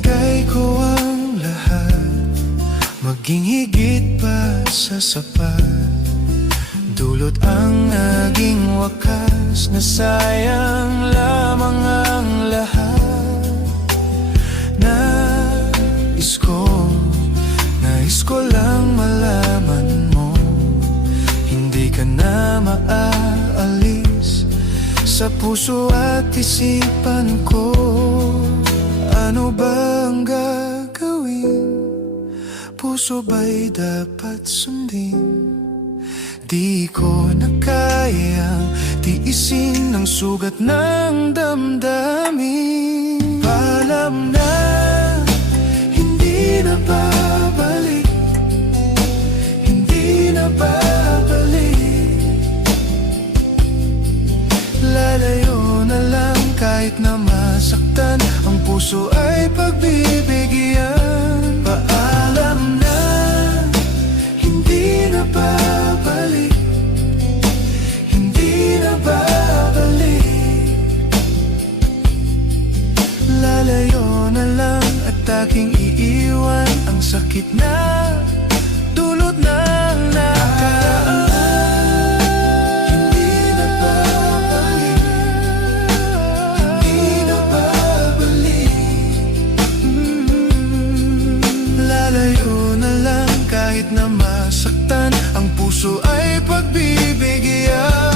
ibibigay ko ang lahat, maging higit pa sa sapat. Dulot ang naging wakas, na sayang lamang ang lahat. Nais ko lang malaman mo, hindi ka na maaalis sa puso at isipan ko. Ano bang gagawin? Puso ba'y dapat sundin? Di ko na kayang tiisin ang sugat ng damdamin. Paalam na, hindi na babalik, hindi na babalik. Lalayo na lang kahit na masaktan, ang puso ay pagbibigyan. Paalam na, hindi na babalik, hindi na babalik. Lalayo na lang at aking iiwan ang sakit na dulot ng nakaraan. Hindi na babalik, hindi na babalik. Lalayo na lang kahit na masaktan, ang puso ay pagbibigyan.